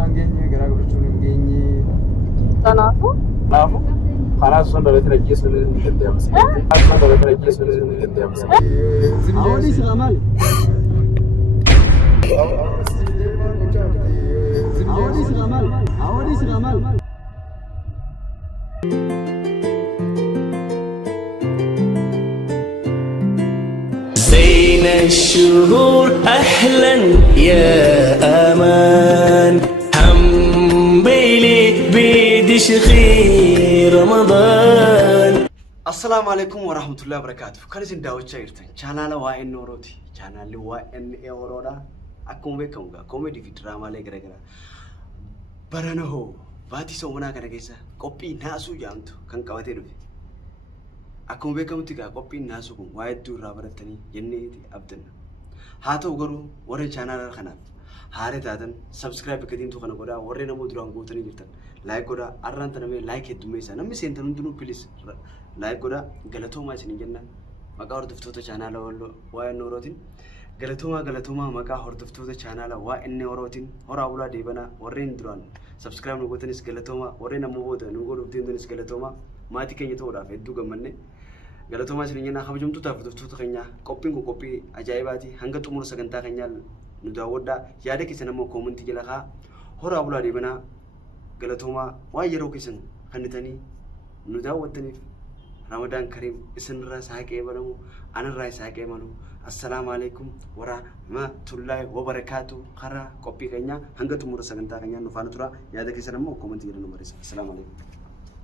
سانجيني قرأوا رجولين جيني تنافو نافو خلاص صندوق ترجيس الدم صندوق ترجيس الدم أودي سلامال أودي سلامال أودي سلامال بين الشهور أهلا يا أمان حمبيلي بيدش خير رمضان. السلام عليكم ورحمة الله وبركاته. كان اسم داود شايرتن channel وائن نوروتي channel وائن اورورا أكون بكم كوميدي في دراما لغيره برانه باتي سومنا كنا كيسا كوبي ناسو جامتو كان كواتيرو أكون بكم تيجا كوبي ناسو كم وايد دور رابرتني ينني أبدنا هاتو غرو ورا channel الخنا هاري تادن سبسكرايب كدين تو خنا كودا ورا نمو درام كوتني جرتن لايك كودا أران تنامي لايك هدوميسا نمي سنتنون دنو بليس لايك كودا غلطوما سنجنا مكا هردفتوتا channel وائن نوروتين غلطوما مكا هردفتوتا channel وائن نوروتين هورا أولا ديبنا ورين دران سبسكرايب نقولتني غلطوما ورين نمو بودا نقول بدين دنيس غلطوما ما تكيني تورا فيدو كمانة غلطوما سنجنا خبجم توتا فتفتوتا خنيا كوبي أجايباتي هنگا تمر سكنتا خنيا نداودا ياده كيسن نمو كومنتي جلها هورا أولا ديبنا غلطوما وايرو كيسن خنتني نداوتني رمضان كريم اسن راس هاكي بنمو أنا راس هاكي منو السلام عليكم ورحمة الله وبركاته خرا كوبي كنيا هنگا تمر سكنتا خنيا نفانو ترا ياده كيسن نمو كومنتي جلنا مريس السلام عليكم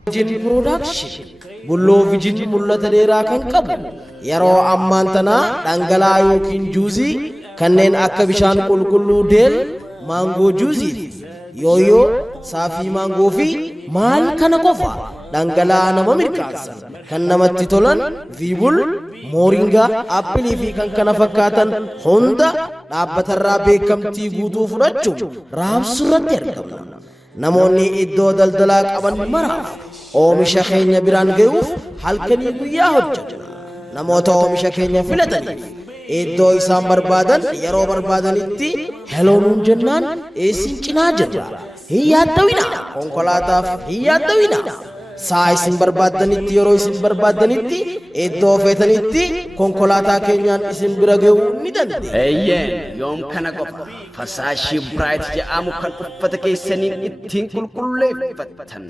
Vijin Production Bulloo Vijin mul'ata dheeraa kan qabu yeroo ammaan tana dhangala'aa yookiin juuzii kanneen akka bishaan qulqulluu deel maangoo juuzii yooyoo saafii maangoo fi maal kana qofa dhangala'aa nama mirkaansan kan namatti tolan viibul mooringaa appilii fi kan kana fakkaatan hunda dhaabbatarraa beekamtii guutuu fudhachuun raabsurratti argamna. Namoonni iddoo daldalaa qaban maraaf oomisha keenya biraan ga'uuf halkanii guyyaa hojjetna. Namoota oomisha keenya filataniif iddoo isaan barbaadan yeroo barbaadanitti heloonuun jennaan eessin cinaa jirra. Hin yaaddawina konkolaataaf hin yaaddawina. Saa isin barbaadanitti yeroo isin barbaadanitti iddoo feetanitti konkolaataa keenyaan isin bira ga'uu ni dandeenya. Eeyyeen yoom kana qofa fasaashii Bright jedhamu kan uffata keessaniin ittiin qulqulleeffatan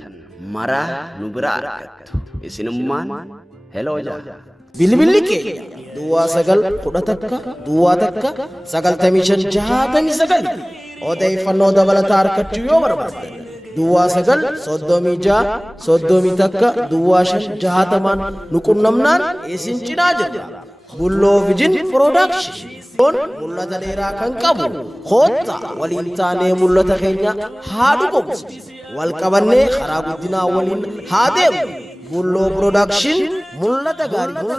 maraa nu bira argattu. Isinummaan heloo jaa. Bilbilli keenya duwwaa 911 odeeffannoo dabalataa argachuu yoo barbaaddan duwwaa 936 duwwaa 560 nu qunnamnaan isin cinaa jirra. Bulloo Vijin Production mul'ata dheeraa kan qabu koottaa waliin taanee mul'ata keenya haa dhugoomsinu wal qabannee karaa guddinaa waliin haa deemnu. Bulloo Production mul'ata gaarii.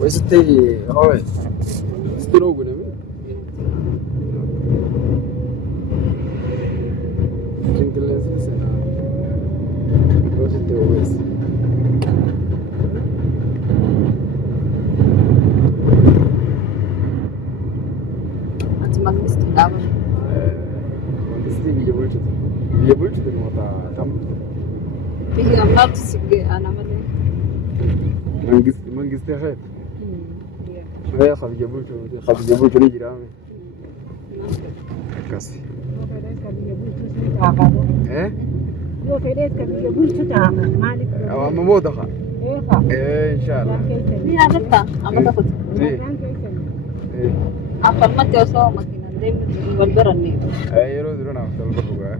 وستي هوي ستروغ نمي جنجل سنة وستي هويس أنت ما تستطيع مستي بيجبرت بالمطا تم هي ما تسقي أنا ملي من قصدي خير هي خب جبرت نيجي رامي كاسي ايه Yo fedez ka biyo bulchu ta malik ama moda inshallah. Ni ada ama takut. Apa mati osoo makinan deemni wal baranne. Yeroo dura naaf tolba dhugaa.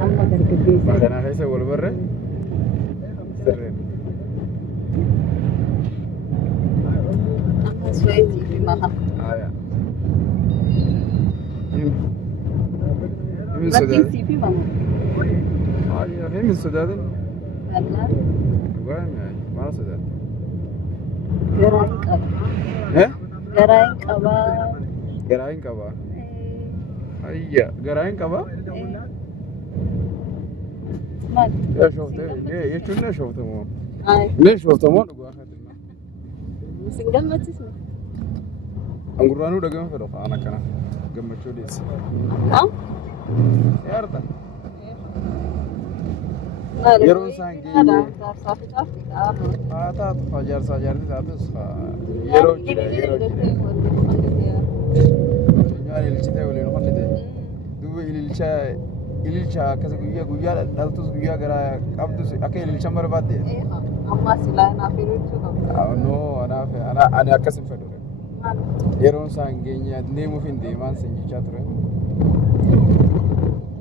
Amma dargaggeessa. Kana keessa wal barre. Sirriin. Amma swezi fi maha. Aya. Min Lagi sodaadin. si fi maha. Aya, min sodaadin. Allah. Dhugaa maal sodaadin? Garaan qaba. Garaan qaba. Garaa hin qabaa. Ayya, garaa hin qabaa? Maal? Yaa shoofte, jechuun na shoofte moo? Ay, Ne shoofte moo dhugaa kan dhimma? sin gammachiisne. Angurraanuu dhagama fedhu kaan akkana gammachuu deessi. Ha? Yaarta. Maal? Yeroo isaan geenye. Jaarsaa fi jaartii qabu. Haa taatu jaarsaa jaartii taatus yeroo jira yeroo jira. Nyaan ililchitee waliin hojjete. Duuba ililcha akkasa guyyaa dhaltus guyyaa garaa qabdus akka ililchan barbaadde. Amma silaa naaf yeroo qabu. No, ani akkasin fedhu. Yeroo isaan geenye deemuuf hin deemaan sin jechaa ture.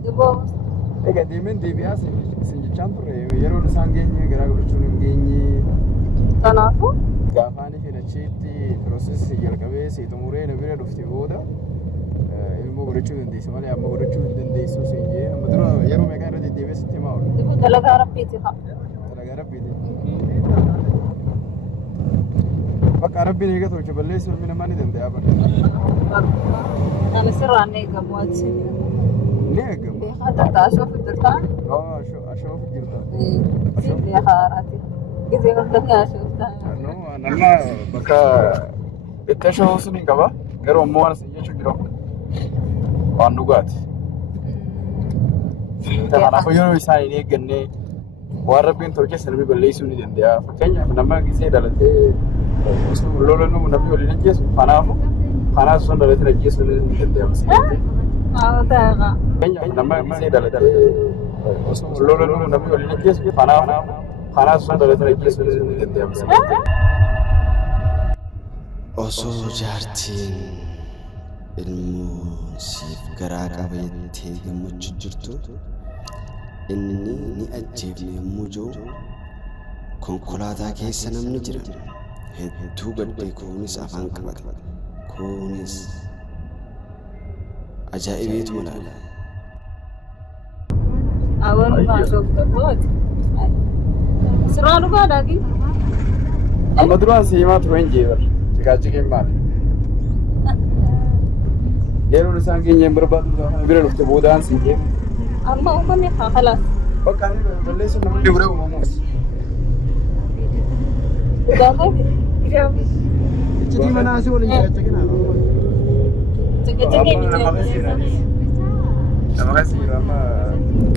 Duboo. Egaa deemeen deebi'aa sin jechaan ture. Yeroo isaan geenye garaa godhachuun hin geenye. Kanaafuu? Gaafaanii filacheetti piroosesii jalqabee si xumuree na bira dhufte booda ilmoo godhachuu dandeessi malee amma godhachuu hin dandeessu siin jee amma dura yeroo meeqaa irra deddeebi'ee sitti himaa oolu. Duboo dalagaa rabbiiti haa. Dalagaa rabbiiti. Bakka rabbiin eega tolche balleessuun ilmi namaa ni danda'a bakka. Ani sirraan eegamu achi. Ni eegamu. Beekaa tartaa ashoofi jirtaa? Ashoofi jirta. Si beekaa haaraati. Gizee hundanii ashooftaa. Nama bakka itti ashoofu ni qaba. Garuu ammoo waan isin jechuun jira. Waan dhugaati. Kanaafuu yeroo isaan hin eegganne waan rabbiin tolche sanamii balleessuu ni danda'a. Fakkeenyaaf nama gisee dhalatee lola namni waliin ajjeesu kanaaf sun dhalatee ajjeesuu ni danda'ama. Haa ta'eeqa. Nama gisee dhalatee lola namni waliin ajjeesu kanaaf sun dhalatee ajjeesuu ni danda'ama. Osoo jaartiin ilmoo siif garaa qabeettee gammachuu jirtu inni ni ajjeefne yommuu jiru konkolaataa keessa namni jira hedduu gaddee kunis afaan qabate kunis ajaa'ibeetuma laala. Awwan ashoofta kooti. Sirraa dhugaadhaati. Amma duraan si himaa ture hin jeebar. Cikaacikiin maali? Yeroo isaan geenyeen barbaadu bira dhufte boodaan si jeebu. Amma uummanni haa halaas. Bakka ani balleessuun namni dibiree uumamuus. Dhugaafati. Iccitii manaa asii waliin caqacakinaa. Caqacaqee Nama kasiira amma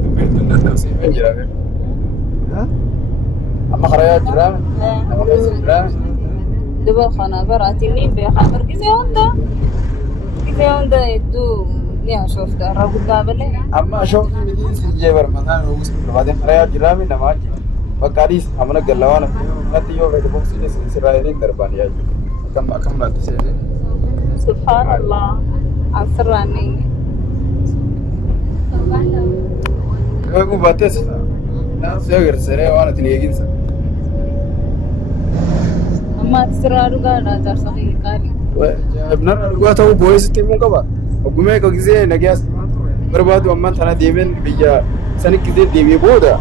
dubbiin dadhabsiifamee jira. Amma karaa jira. Nama kasiira. Duboo kana baraatiin ni beekaa gisee hunda hedduu ni ashoofta irraa guddaa balee. Amma ashoofni miti si jeebar mataan uwwisa barbaadeen karaa jira mi namaa jira. Bakka adiis amana gallawaan natti yoo fedhe boksiin sirraa jedheen darbaan yaaju. Akkam natti seene. Subhanallah. Asirraan ni. Yoo gubattes naaf si agarsiisee waan ati eeginsa. Amma ati sirraa dhugaadhaa jaarsa qaali. Narra dhugaa ta'uu boo'eessitti himuun qaba. Oggumee eega gisee nagaas barbaadu ammaan tana deemeen biyya sani gisee deemee booda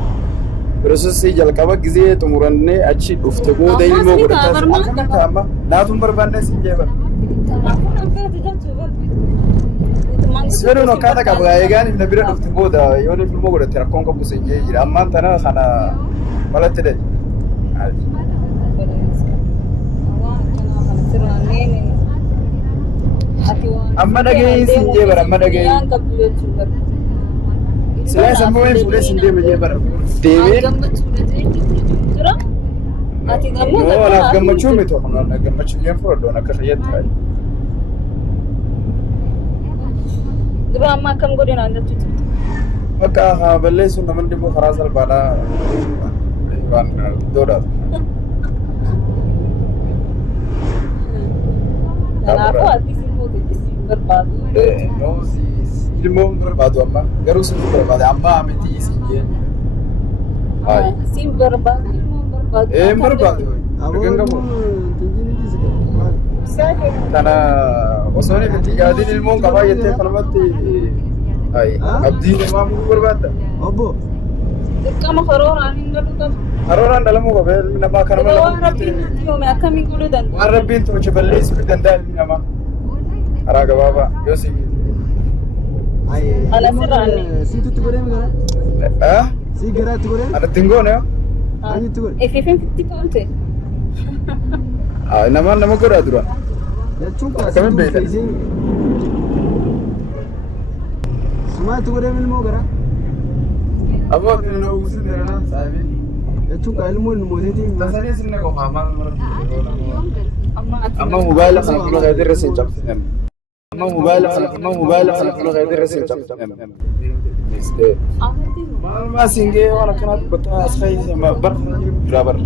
piroosesii jalqaba gisee xumurannee achi dhufte booda ilmoo godhataa amma naatuun barbaannee si jeebar. Sifeeduun akkaataa qaba eegaan na bira dhufte booda yoo ilmoo godhatte rakkoon qabu si jee jira ammaan tana kana malatti dhe. Amma dhageen sin jeebar amma dhageen. Silaa sammuu wayii fuudhee sin deema jeebar. Deemee. Yoo anaaf gammachuu miti gammachuu leen fudhaddoon akka fayyadu. Dura amma akkam godinaan jechuudha. Bakka balleessuun namoonni immoo karaa salphaadhaa waan doodhaatu. Kanaafuu ati si mootichi si barbaadu. Ilmoon barbaadu amma garuu si barbaada amma miti si jeen. Si barbaadu ilmoon barbaadu. Barbaadu. Kana osoo inni itti yaadin ilmoon qabaa jettee kanumatti abdii namaa muu barbaadda. Obbo. Dirqama karooraan hin galu qabu. Karooraan dhalamuu qaba ilmi namaa kanuma waan rabbiin itti yoome akkamiin godhuu danda'a? waan rabbiin tolche balleessuu ni danda'a ilmi namaa. Karaa gabaabaa yoo si Alasirraanni. Siitutti godhee gara? Si garaatti godhee? anatti hin goone yoo. Anitti godhe? Ififin fitti toolte. Namaan nama godhaa dura. Jechuun Akkamiin beektan? Sumaatti godhee ilmoo gara? Aboo na uwwisin dheeraa saabii. Jechuun ilmoo ilmooteetiin. Tasanii sinna qofaa maal mara. Amma Amma mobaayila kana fuula kee dirra siin cabsinan. Amma mobaayila kana fuula kee dirra siin cabsinan. Maalummaa siin gahee waan akkanaatti bakka as fayyise bara biraa bara.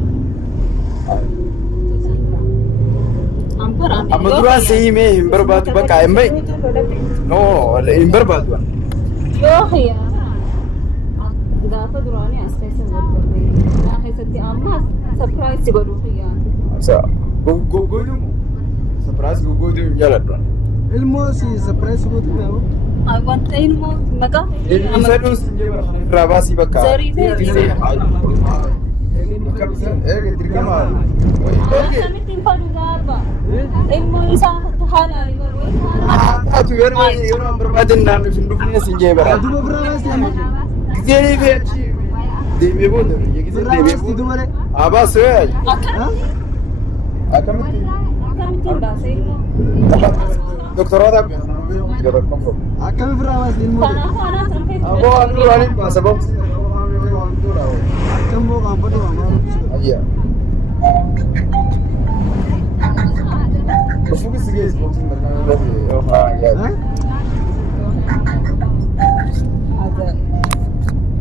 Amma duraan si himee hin barbaadu bakka hin bahi. No hin barbaadu. yoo xiyaa gaafa duraanii as keessa walbarree keessatti ammas sapiraayisi godhuu xiyyaan. Gogooduu sapiraayis gogooduu hin jaaladhu. Ilmoo si sapiraayisi godhuu yaa'u? Wanta ilmoo maqaa Isa dhuus irraa baasii bakka. Zarii dirqama. Akkamittiin fadhu gaaba ilmoo isaa haalaan Atu yeroo barbaadin naannoo hin dhufne siin jee bara. Duba biraa baasti amma? Gizee fi achi deemee booda gizee Biraa deemee baasti booda. dubalee? Abaa sooyaa. akkamitti Akkamitti baasee ilmoo doktoroota dabarfam qabu. Akkami biraa baasti ilmoo? kanaafuu anaa san keessa Aboo aduu waan hin baasa bahu. Akkam kan fadhu ammaa Ayya. Kufuki sige ispoortiin barnaa Ha?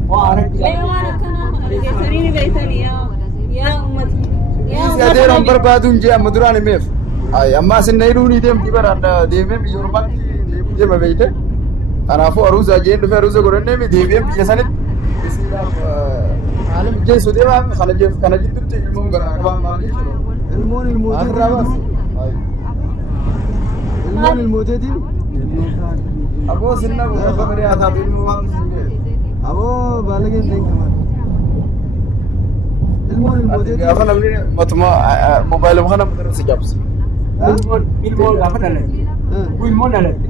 waan akkanaa kana keessanii ni beektanii yaa ummata Adeeran barbaaduun jee amma duraan himeef. Amma asin na hidhuu ni deemti baraan deemee biyya ormaatti deema beeyte. Kanaafuu aruusaa jeen dhufee aruusa godhannee deemee biyya sanitti haala mijeessuu deemaa kana jidduutti ilmoon garaa qabaa maali jechuudha. Ilmoon Asirraa baasi. Ilmoon ilmooteetiin? Aboo sinna bakka bari'aa taatu ilmoo waan sin ga'e. Aboo baalageen ta'in qaban. Ilmoon ilmooteetiin? Gaafa namni matuma moobaayiluma kana matarra si cabsi. Ilmoon gaafa dhalate. Ilmoon dhalate.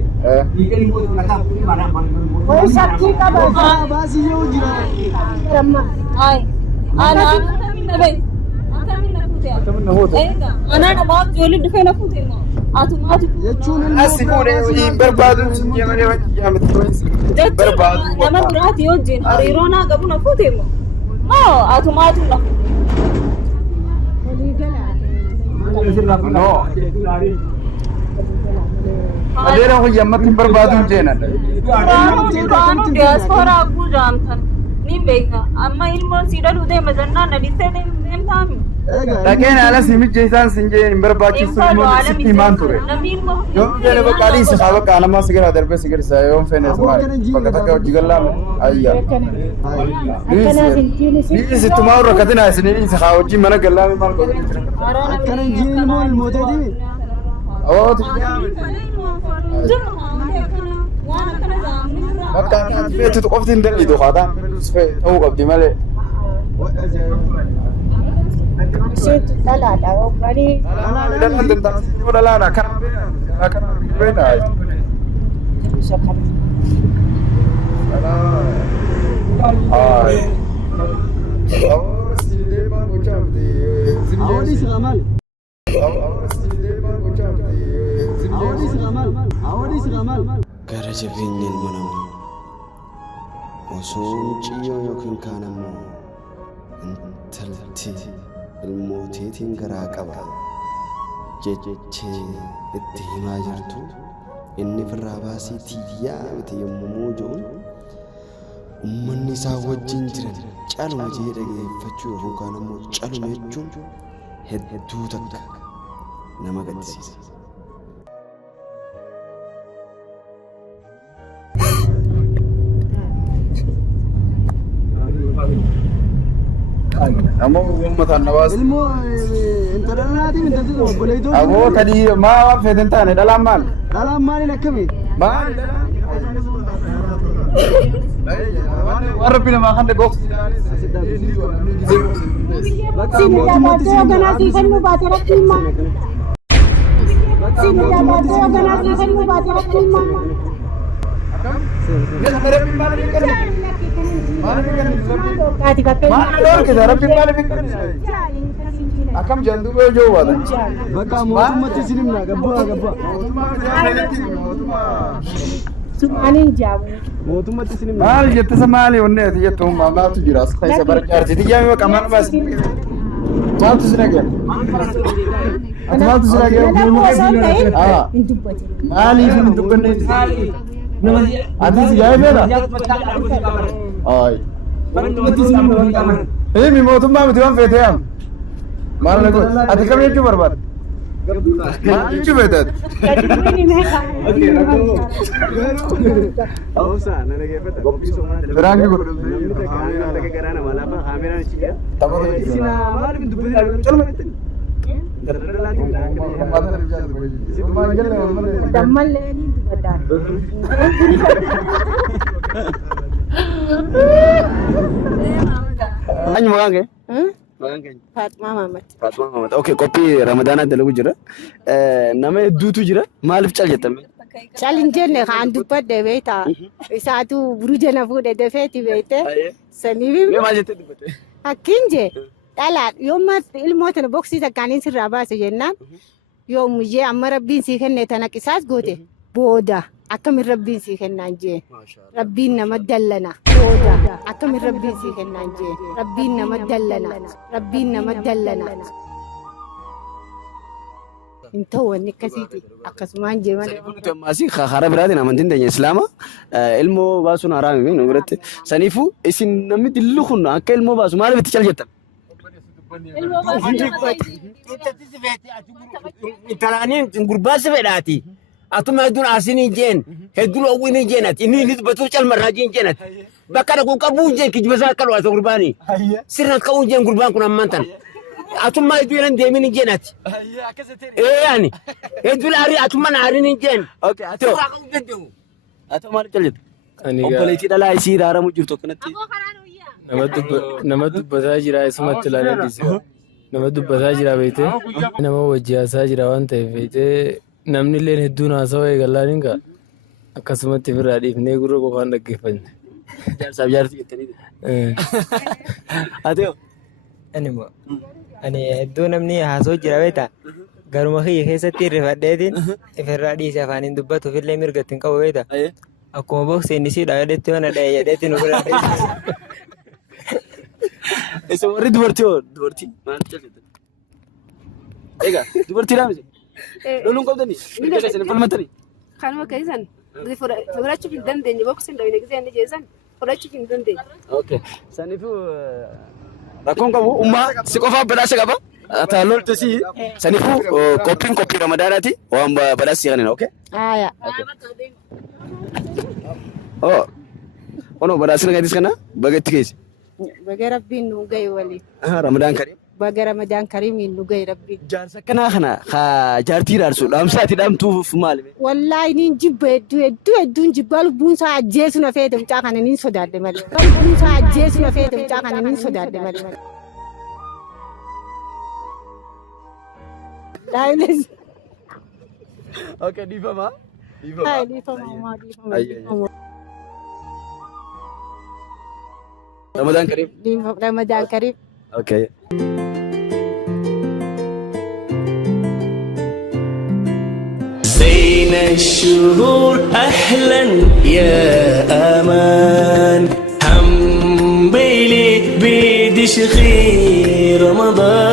Dhiiga ilmoon mataa fi mana Baasii yoo jira. ay ana akkamiin na beektu akkamiin na fuute Akkamiin na fuute? eega anaa namaaf ijoollee dhufee na fuute immoo atumaatu Jechuun ilmoo Asi fuudhee hin barbaadu sin jee malee wanti jaamatti wayiin jechuun barbaadu. nama biraati wajjin hariiroo naa qabu na fuute immoo moo atumaatu na fuute No. Adeeran kun yammatti hin barbaadu jeenan. Duraanuu diyaaspooraa guutamtan ni beekna amma ilmoon si dhaluu deema jennaan na dhiistee deemtaami. Dhaqeen haala si mijjeessaan sin jee hin barbaachisu immoo sitti himaan ture. Yoo feene bakka adiisa haa bakka namaa sigaraa darbee sigirsa yoo feene bakka takka hojii gallaame ayya. Dhiisi ittumaa rakkatina isin dhiisi haa hojii mana gallaame maal godhanii jira. akkana hin jiru ilmoon ilmooteetiin? Awooti bakka ati feetutu qofti hin dal'iitu haa ta'uu qabdi malee. Dhalaan dandaansi yoo dhalaana kana beena. Ay. Awoodii si qamal. Awoodii si qamal. Gara jabeenya ilma namaa osoo muciyyoo yookiin kaan ammoo intalti ilmooteetiin garaa qaba jechee itti himaa jirtu inni firraa baasii tiyyaa miti yommuu jedhuun ummanni isaa wajjin jiran caluma jee dhageeffachuu yookiin kaan ammoo caluma jechuun hedduu takka nama gaddisiisa. Amo ummata nawas. Ilmo intadalati min tadu boleedo. Amo kadi ma feden tane dalam mal. Dalam maalin akkami? Mal. Warra pina ma kan de gox. Sini dapat organisasi kan mubarak lima. Sini dapat organisasi kan mubarak lima. Akam jandu be jo wada. Baka mootummaatti sinim na gabba. Sumanin jabu. Mootummaatti sinim na. Mal jette samali onne ati jettu mama tu jiras khaisa barakar ti ya me kaman bas. Mal tu sina gel. Mal tu sina gel. Ah. Mali fi min dukanne. Ati si gaya mera. Ay. Eh mi mootumma mi tuan fete am. Mal lagu. Ati kam yetu barbat. Mal chu betat. Ausa nana ke fata. Berang ko. Nana ke garana wala pa kamera ni chiya. Tabo Sina mal min dukanne. Chalo ma itin. Dammal ni badar. Anyu magang ke? Fatma Muhammad. Fatma Muhammad. Okay, kopi Ramadana dalagu jira. Nama duutu jira. Maalif cal jetame? Challenge kan dubbadde beeta. Isaatu burujana fuudhe defeeti beete. Saniif Me maal jette dubbate? akkinje dhala yooma ilmoota boksii takkaaniin sirraa baase jennaan yoo muyyee amma rabbiin sii kenne tana qisaas goote booda akkamin rabbiin sii kennaan jee rabbiin nama dallana booda akkamin rabbiin sii kennaan jee rabbiin nama dallana Into wanni akkasiiti akkasumaan jee malee Masi khara biraati amantiin teenya islaama ilmoo baasuun haraami mi nu biratti saniifu isin namni dillu kun akka ilmoo baasu maaliif itti cal jettan? Italaaniin gurbaasa fedhaati. Atuma hedduun asini jeen hedduun owwini jeenati inni dubbatu calmarraa jeen jeenati bakka dhaquu qabuu jeen kijibasaa akka dhuwaata gurbaani sirnaan ka'uu jeen gurbaan kun ammaan tan atuma hedduu jedhan deemini jeenati yaani hedduun aarii atuma naarini jeen Atoo maaliif cal jettan? Obboleettii dhalaa isii raaramu jirtu kanatti. nama dubbataa jira isumatti ilaalee dhiisee nama dubbataa jira beekte nama wajjiyaasaa jira waan ta'eef beekte namni illee hedduun haasawaa eegallaan hin gaa akkasumatti ofirraa dhiifnee gurra qofaan dhaggeeffanne. Jaarsaaf jaartii jettanii. Atoo. Ani hedduu namni haasoo jira beektaa garuma kiyya keessatti hirrifadheetiin ofirraa dhiisee afaaniin dubbatuuf illee mirga ittiin qabu beektaa akkuma bokseen isii dhaadheetti waan dha'ee jedheetiin ofirraa dhiisee. Isa warri dubartii hoo dubartii maal jalqabdan? Egaa dubartii laa miti? Loluun qabdanii? Mirga keessan falmatanii? Kanuma keessan fudhachuuf hin dandeenye boksiin dhabine gisee inni jeessan fudhachuuf hin dandeenye. Okay. Saniifuu rakkoon qabu ummaa si qofaaf badhaasa qaba. Ata loltu si saniifuu qophiin qophii ramadaanaati waan badhaasa si kanina okay? Aya. Oh. Ono badhaasni gaatis kana bagatti keessa. Baga rabbiin nu gahe waliin. Ramadaan Kariim. Baga Ramadaan Kariimiin nu gahe rabbiin. Jaarsa kanaa kana jaartii raarsu dhaamsaati dhaamtuuf maali? Wallaahi niin jibba hedduun jibba lubbuun isaa ajjeesu na feete mucaa kana niin sodaadde malee. Lubbuun isaa ajjeesu na feete mucaa kana niin sodaadde malee. Daa'imes. Okay, dhiifama. Dhiifama. Ramadaan Kariim. Ramadaan Kariim. Okay. بين الشهور أهلا يا أمان حمبيلي بيدش خير رمضان